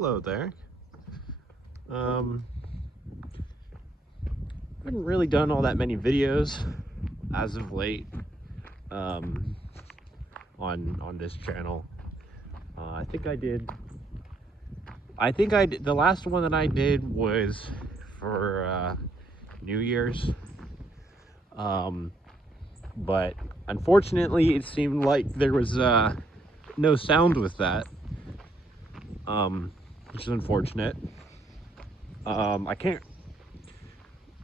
Hello there. Haven't really done all that many videos as of late on this channel. I think I did. The last one that I did was for New Year's. But unfortunately, it seemed like there was no sound with that, which is unfortunate. I can't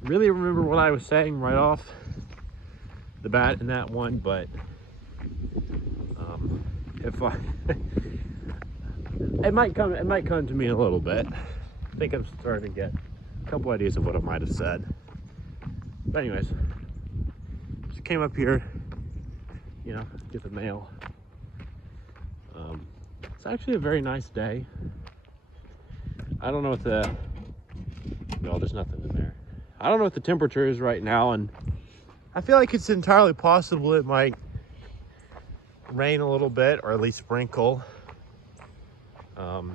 really remember what I was saying right off the bat in that one, but if I it might come to me in a little bit. I think I'm starting to get a couple ideas of what I might have said. But anyways, just came up here, get the mail. It's actually a very nice day. I don't know what no, there's nothing in there. I don't know what the temperature is right now, and I feel like it's entirely possible it might rain a little bit, or at least sprinkle for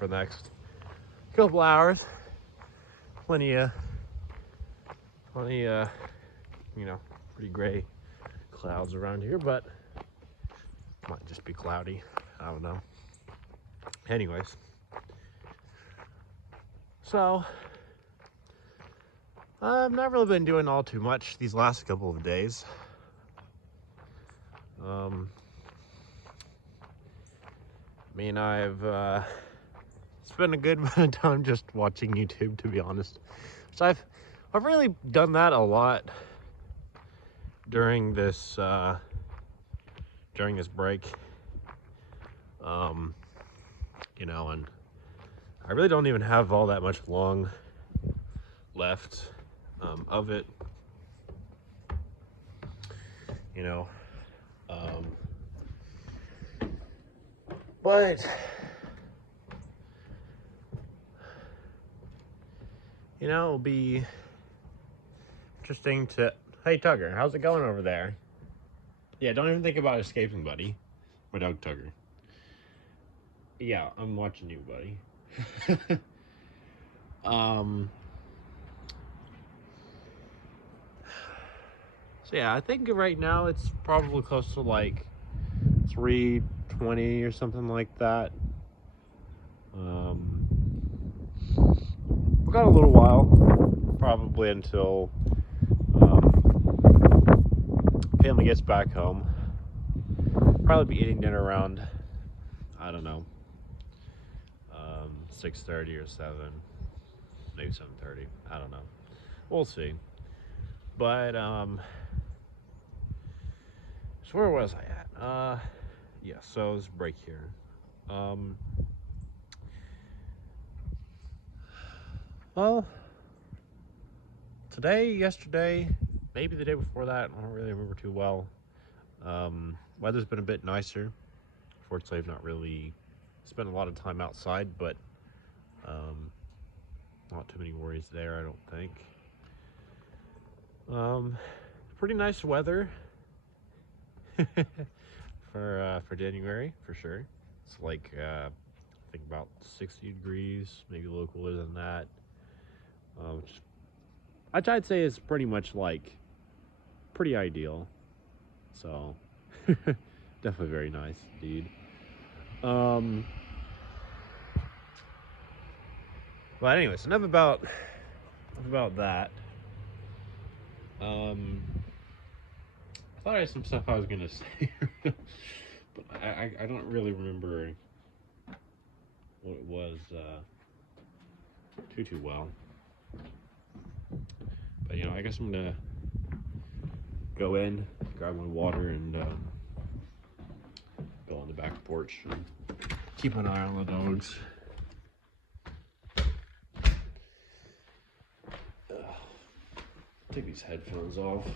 the next couple hours. Plenty pretty gray clouds around here, but might just be cloudy. I don't know. Anyways, so I've not really been doing all too much these last couple of days. I've spent a good amount of time just watching YouTube, to be honest. So I've really done that a lot during this break. And I really don't even have all that much long left of it. But it'll be interesting to. Hey Tugger, how's it going over there? Yeah, don't even think about escaping, buddy. My dog Tugger. Yeah, I'm watching you, buddy. So yeah, I think right now it's probably close to like 3:20 or something like that. We've got a little while, probably until family gets back home. Probably be eating dinner around, I don't know, 6:30 or 7, maybe 7:30. I don't know. We'll see. But so where was I at? Yeah. So this break here. Well, today, yesterday, maybe the day before that, I don't really remember too well. Weather's been a bit nicer. Fortunately, I've not really spent a lot of time outside, but not too many worries there, I don't think. Pretty nice weather for January, for sure. It's like I think about 60 degrees, maybe a little cooler than that. Which I'd say is pretty much like pretty ideal. So definitely very nice indeed. But anyways, enough about that. I thought I had some stuff I was gonna say, but I don't really remember what it was too well. But I guess I'm gonna go in, grab my water, and go on the back porch and keep an eye on the dogs. Take these headphones off.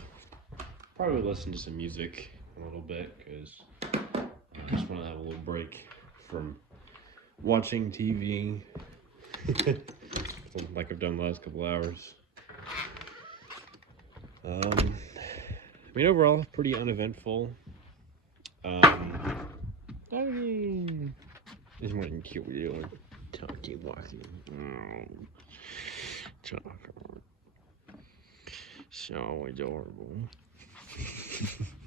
Probably listen to some music a little bit because I just want to have a little break from watching TV like I've done the last couple hours. Overall, pretty uneventful. He's more than cute. You like Tucky walking. Oh, Tucker. So adorable.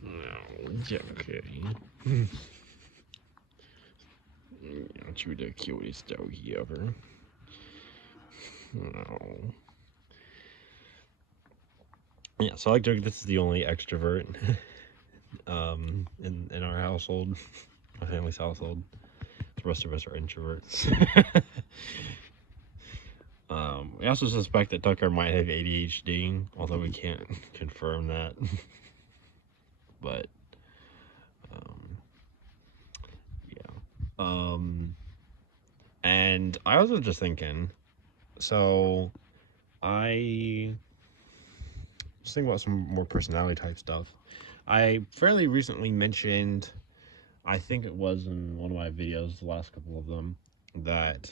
No, Tucky. Aren't you the cutest doggy ever? No. Yeah, so I like joke this is the only extrovert in our household, my family's household. The rest of us are introverts. We also suspect that Tucker might have ADHD, although we can't confirm that. But yeah. And I was just thinking, so I was thinking about some more personality type stuff. I fairly recently mentioned, I think it was in one of my videos, the last couple of them, that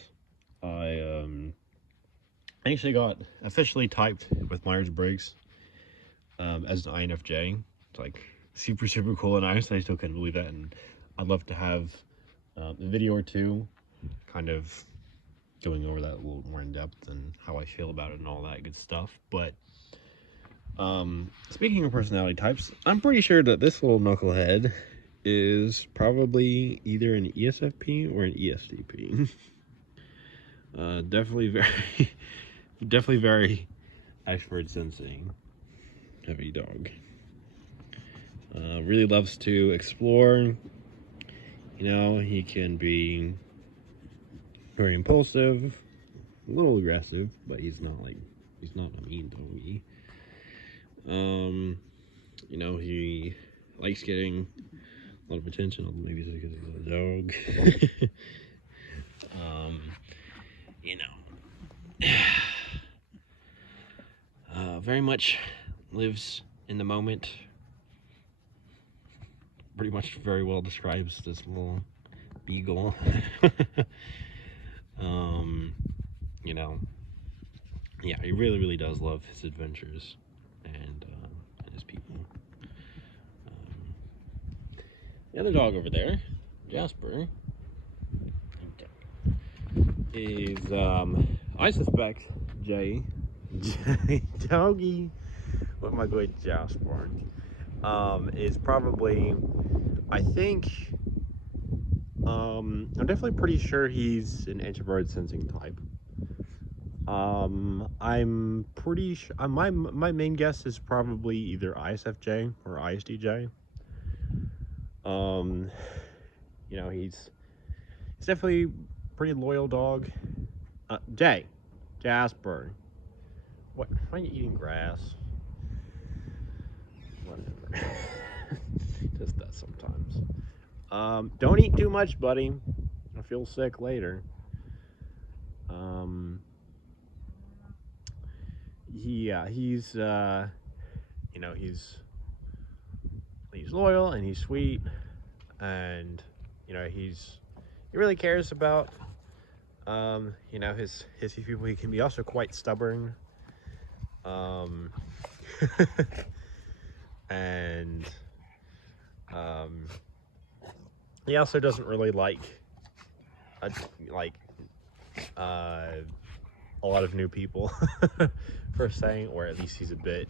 I actually got officially typed with Myers-Briggs as an INFJ. It's like super, super cool and nice. I still couldn't believe that, and I'd love to have a video or two kind of going over that a little more in depth and how I feel about it and all that good stuff. But speaking of personality types, I'm pretty sure that this little knucklehead is probably either an ESFP or an ESTP. Definitely very, definitely very expert sensing heavy dog. Really loves to explore. You know, he can be very impulsive, a little aggressive, but he's not a mean doggy. You know, he likes getting a lot of attention, maybe it's because he's a dog. You know, very much lives in the moment. Pretty much very well describes this little beagle. You know, yeah, he really, really does love his adventures and his people. The other dog over there, Jasper, is I suspect Jay Doggy. What am I going to Jasper? Is probably, I think, I'm definitely pretty sure he's an introverted sensing type. I'm pretty sure, my main guess is probably either ISFJ or ISTJ. You know, he's definitely a pretty loyal dog. Jasper. What? Why are you eating grass? Whatever. Just that sometimes. Don't eat too much, buddy. I feel sick later. Yeah, he's you know, he's loyal and he's sweet, and you know, he really cares about you know, his people. He can be also quite stubborn. And he also doesn't really like a lot of new people per se, or at least he's a bit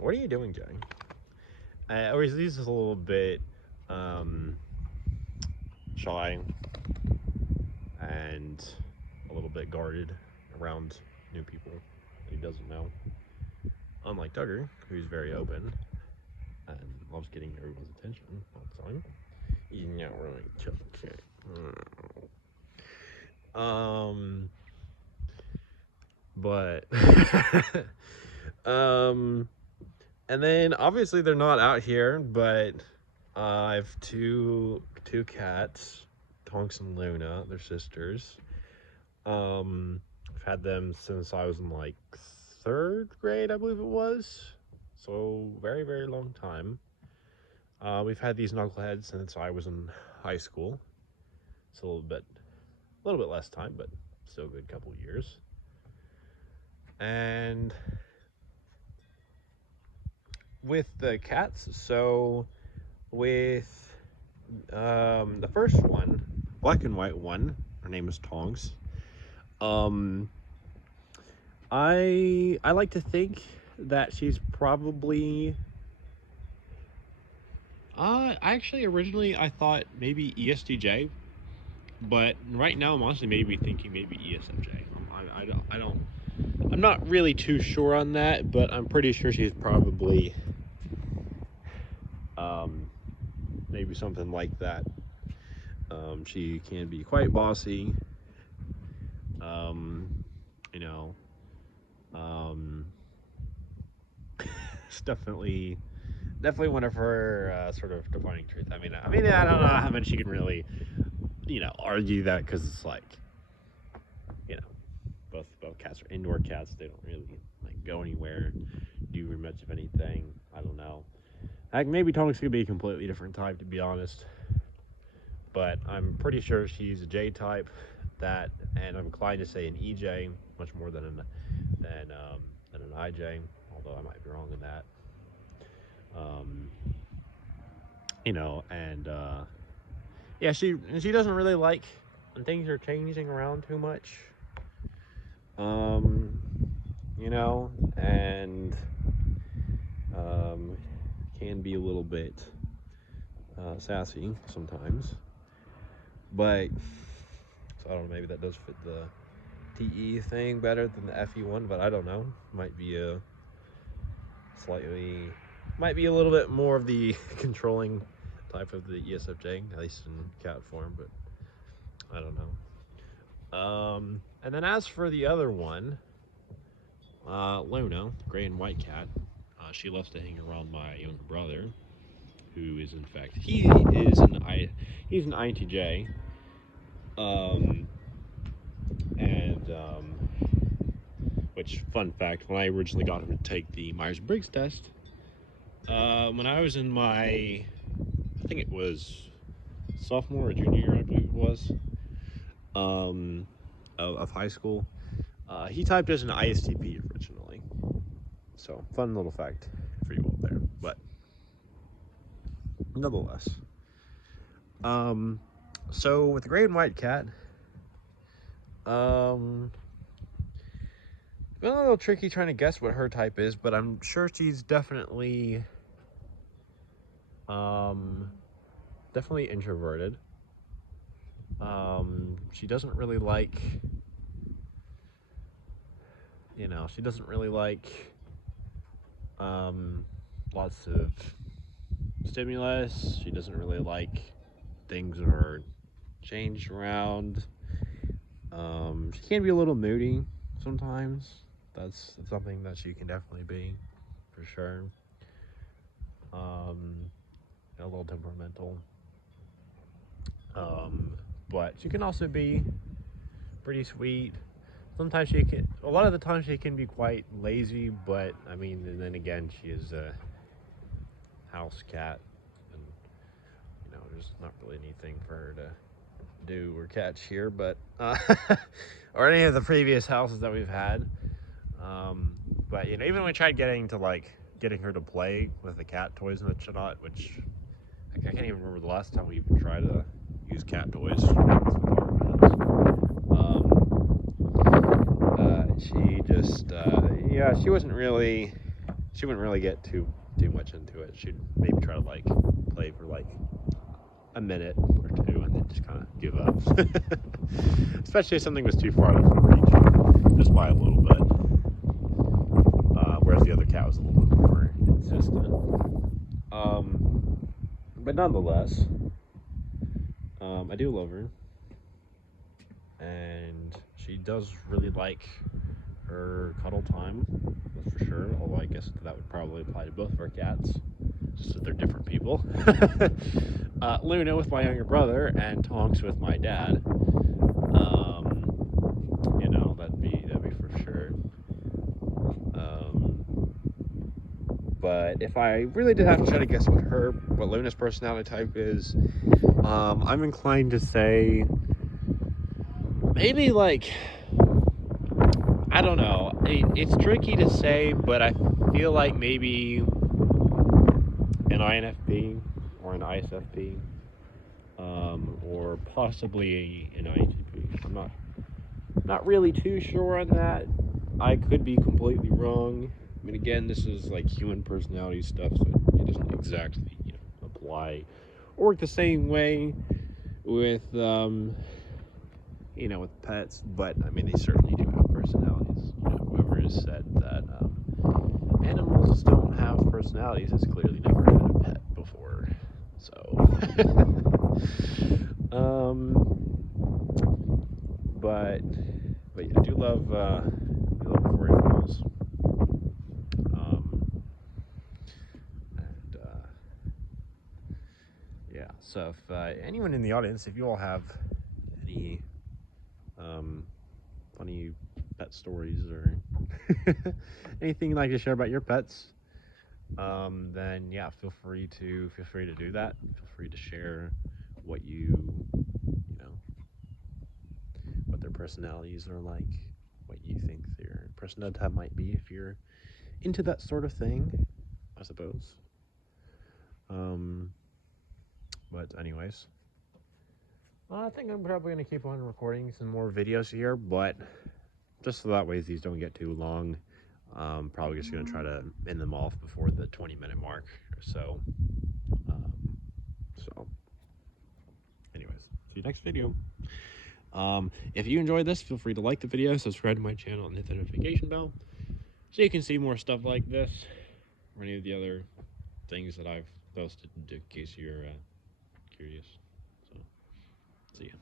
what are you doing, Jay? Or he's just a little bit shy and a little bit guarded around new people that he doesn't know, unlike Duggar, who's very open and loves getting everyone's attention all the time. He's not really okay. But and then obviously they're not out here, but I have two cats, Tonks and Luna. They're sisters. I've had them since I was in like 3rd grade, I believe it was. So very, very long time. We've had these knuckleheads since I was in high school. It's a little bit less time, but still a good couple years. And with the cats, so with The first one, black and white one, her name is Tongs. Um, I like to think that she's probably. Actually, originally I thought maybe ESTJ, but right now I'm honestly maybe thinking maybe ESFJ. I don't. I'm not really too sure on that, but I'm pretty sure she's probably um, maybe something like that. She can be quite bossy. Um, you know, um, it's definitely one of her sort of defining traits. I don't know how much you can really, argue that because it's like, you know, both cats are indoor cats. They don't really like go anywhere, do very much of anything. I don't know. Like maybe Tonks could be a completely different type, to be honest. But I'm pretty sure she's a J type. And I'm inclined to say an EJ much more than an IJ. Although I might be wrong in that. Um, and yeah, she doesn't really like when things are changing around too much. Um, and um, can be a little bit sassy sometimes. But so I don't know, maybe that does fit the TE thing better than the FE one, but I don't know. Might be might be a little bit more of the controlling type of the ESFJ, at least in cat form, but I don't know. And then as for the other one, Luna, gray and white cat, she loves to hang around my younger brother, who is in fact he's an INTJ, and which fun fact, when I originally got him to take the Myers-Briggs test, when I was in I think it was sophomore or junior year, I believe it was, of high school. He typed as an ISTP originally. So, fun little fact for you all there. But, nonetheless. So, with the gray and white cat, been a little tricky trying to guess what her type is, but I'm sure she's definitely, definitely introverted. She doesn't really like, she doesn't really like, lots of stimulus. She doesn't really like things that are changed around. She can be a little moody sometimes. That's something that she can definitely be, for sure. A little temperamental. But she can also be pretty sweet. Sometimes a lot of the time she can be quite lazy, but and then again, she is a house cat, and there's not really anything for her to do or catch here, but or any of the previous houses that we've had. But even when we tried getting her to play with the cat toys and whatnot, which I can't even remember the last time we even tried to use cat toys. She just she wouldn't really get too much into it. She'd maybe try to play for a minute or two and then just kind of give up. Especially if something was too far out of her reach, just by a little bit. Whereas the other cat was a little bit more insistent. But nonetheless, I do love her, and she does really like her cuddle time, that's for sure. Although I guess that would probably apply to both of our cats, just that they're different people. Luna with my younger brother, and Tonks with my dad. That'd be for sure. But if I really did have to try to guess what Luna's personality type is, I'm inclined to say maybe I don't know. It's tricky to say, but I feel like maybe an INFP or an ISFP. or possibly an ITP. I'm not really too sure on that. I could be completely wrong. I mean, again, this is like human personality stuff, so it doesn't exactly, apply or work the same way with, with pets. But I mean, they certainly do have personalities. Whoever has said that animals don't have personalities has clearly never had a pet before. So, but yeah, I do love furry animals. And yeah, so if anyone in the audience, if you all have any um, funny pet stories or anything you'd like to share about your pets, then yeah, feel free to do that. Feel free to share what what their personalities are like, what you think their personality type might be if you're into that sort of thing, I suppose. But anyways, I think I'm probably gonna keep on recording some more videos here, but just so that way these don't get too long. Probably just gonna try to end them off before the 20-minute mark or so. Um, so, anyways, see you next video. If you enjoyed this, feel free to like the video, subscribe to my channel, and hit the notification bell so you can see more stuff like this or any of the other things that I've posted in case you're curious. So, see ya.